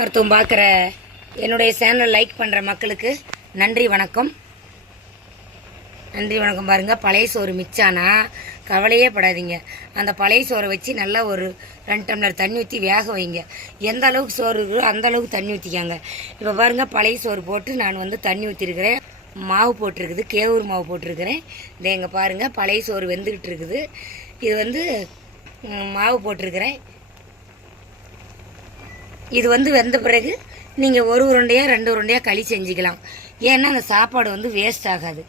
ஒருத்தவங்க பார்க்குற என்னுடைய சேனல் லைக் பண்ணுற மக்களுக்கு நன்றி வணக்கம். நன்றி வணக்கம் பாருங்கள் பழைய சோறு மிச்சானா? கவலையே படாதீங்க. அந்த பழைய சோறை வச்சு நல்லா ஒரு ரெண்டு டம்ளர் தண்ணி ஊற்றி வேக வைங்க. எந்த அளவுக்கு சோறு இருக்கோ அந்த அளவுக்கு தண்ணி ஊற்றிக்காங்க இப்போ பாருங்கள் பழைய சோறு போட்டு நான் வந்து தண்ணி ஊற்றிருக்கிறேன் மாவு போட்டிருக்குது கேவூர் மாவு போட்டிருக்கிறேன். இதை எங்க பாருங்கள் பழைய சோறு வெந்துக்கிட்டு இருக்குது. இது வந்து மாவு போட்டிருக்கிறேன். இது வந்து வெந்த பிறகு நீங்கள் ஒரு உருண்டையாக ரெண்டு உருண்டையாக களி செஞ்சுக்கலாம். ஏன்னா அந்த சாப்பாடு வந்து வேஸ்ட் ஆகாது.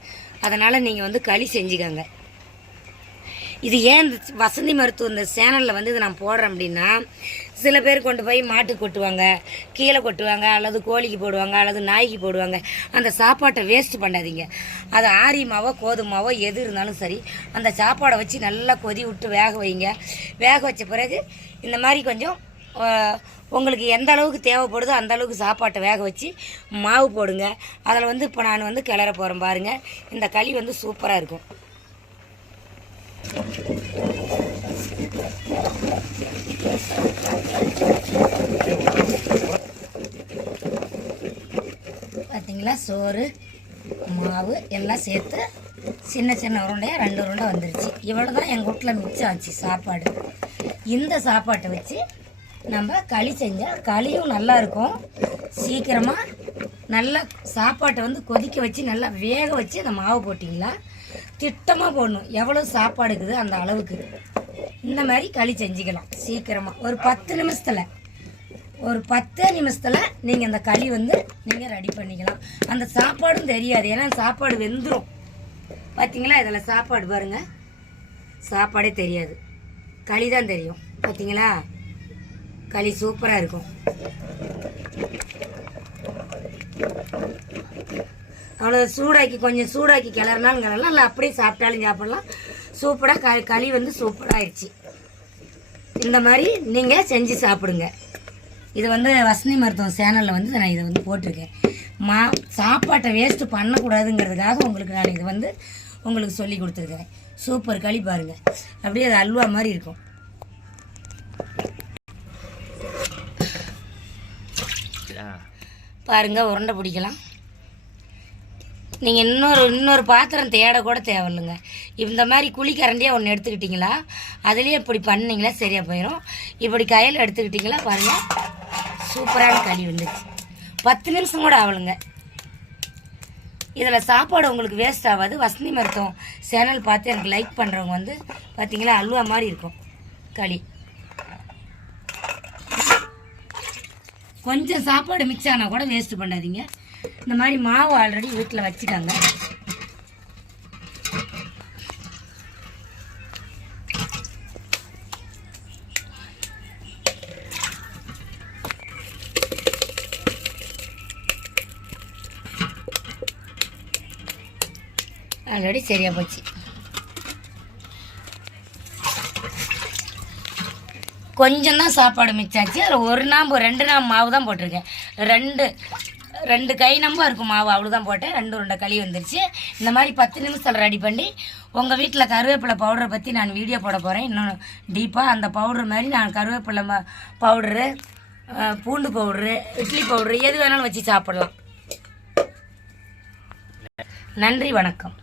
அதனால் நீங்கள் வந்து களி செஞ்சுக்கோங்க. இது ஏன் இந்த வசந்தி மருத்துவம் இந்த சேனலில் வந்து இதை நான் போடுறேன் அப்படின்னா சில பேர் கொண்டு போய் மாட்டுக்கு கொட்டுவாங்க கீழே கொட்டுவாங்க அல்லது கோழிக்கு போடுவாங்க அல்லது நாய்க்கு போடுவாங்க. அந்த சாப்பாட்டை வேஸ்ட் பண்ணாதீங்க. அது ஆரியமாவோ கோதுமாவோ எது இருந்தாலும் சரி அந்த சாப்பாடை வச்சு நல்லா கொதி விட்டு வேக வைங்க. வேக வச்ச பிறகு இந்த மாதிரி கொஞ்சம் உங்களுக்கு எந்த அளவுக்கு தேவைப்படுதோ அந்த அளவுக்கு சாப்பாட்டை வேக வச்சு மாவு போடுங்க. அதில் வந்து இப்போ நான் வந்து கிளற போகிறேன் பாருங்கள் இந்த களி வந்து சூப்பராக இருக்கும். பார்த்தீங்களா சோறு மாவு எல்லாம் சேர்த்து சின்ன சின்ன உருண்டையாக ரெண்டு உருண்டை வந்துருச்சு. இவ்வளோ தான் எங்கள் வீட்டில் மிச்சம் ஆச்சு சாப்பாடு. இந்த சாப்பாட்டை வச்சு நம்ம களி செஞ்சால் களியும் நல்லா இருக்கும் சீக்கிரமாக நல்லா சாப்பாட்டை வந்து கொதிக்க வச்சு நல்லா வேக வச்சு அந்த மாவு போட்டிங்களா? திட்டமாக போடணும். எவ்வளோ சாப்பாடு இருக்குது அந்த அளவுக்கு. இந்த மாதிரி களி செஞ்சுக்கலாம். சீக்கிரமாக ஒரு பத்து நிமிஷத்தில். ஒரு பத்து நிமிஷத்தில் நீங்கள் அந்த களி வந்து நீங்கள் ரெடி பண்ணிக்கலாம். அந்த சாப்பாடும் தெரியாது. ஏன்னா சாப்பாடு வெந்துடும் பார்த்தீங்களா இதில் சாப்பாடு பாருங்கள் சாப்பாடே தெரியாது. களி தான் தெரியும். பார்த்தீங்களா களி சூப்பராக இருக்கும். அவ்வளோ சூடாக்கி கொஞ்சம் சூடாக்கி கிளறினாலும் கிளறலாம் இல்லை அப்படியே சாப்பிட்டாலும் சாப்பிடலாம். சூப்பராக க களி வந்து சூப்பராகிடுச்சு இந்த மாதிரி நீங்கள் செஞ்சு சாப்பிடுங்க. இது வந்து வசந்தி மருத்துவம் சேனலில் வந்து நான் இதை வந்து போட்டிருக்கேன். மா சாப்பாட்டை வேஸ்ட்டு பண்ணக்கூடாதுங்கிறதுக்காக உங்களுக்கு நான் இதை வந்து உங்களுக்கு சொல்லி கொடுத்துருக்கேன் சூப்பர் களி பாருங்கள் அப்படியே அது அல்வா மாதிரி இருக்கும். பாருங்க உருண்டை பிடிக்கலாம். நீங்கள் இன்னொரு இன்னொரு பாத்திரம் தேட கூட தேவையில்லைங்க. இந்த மாதிரி குழிக்கரண்டியாக ஒன்று எடுத்துக்கிட்டிங்களா அதுலேயே இப்படி பண்ணிங்களா சரியாக போயிடும் இப்படி கையில் எடுத்துக்கிட்டிங்களா பாருங்கள் சூப்பரான களி வந்துச்சு. பத்து நிமிஷம் கூட ஆகலைங்க. இதில் சாப்பாடு உங்களுக்கு வேஸ்ட் ஆகாது. வசந்தி மருத்துவம் சேனல் பார்த்து எனக்கு லைக் பண்ணுறவங்க வந்து பார்த்திங்களா அல்வா மாதிரி இருக்கும் களி. கொஞ்சம் சாப்பாடு மிக்ஸ் ஆனால் கூட வேஸ்ட்டு பண்ணாதீங்க. இந்த மாதிரி மாவு ஆல்ரெடி வீட்டில் வச்சுட்டாங்க. ஆல்ரெடி சரியாக போச்சு. கொஞ்சம் தான் சாப்பாடு மிச்சாச்சு. அதில் ஒரு நாம்பு ரெண்டு நாம்பு மாவு தான் போட்டிருக்கேன். ரெண்டு ரெண்டு கை நம்பா இருக்கும் மாவு அவ்வளோதான் போட்டேன். ரெண்டு ரெண்டு களி வந்துருச்சு. இந்த மாதிரி பத்து நிமிஷத்தில் ரெடி பண்ணி உங்கள் வீட்டில் கருவேப்பிலை பவுடரை பற்றி நான் வீடியோ போட போகிறேன் இன்னும் டீப்பாக அந்த பவுடர் மாதிரி நான் கருவேப்பிலை பவுடரு பூண்டு பவுடரு இட்லி பவுடரு எது வேணாலும் வச்சு சாப்பிட்லாம். நன்றி வணக்கம்.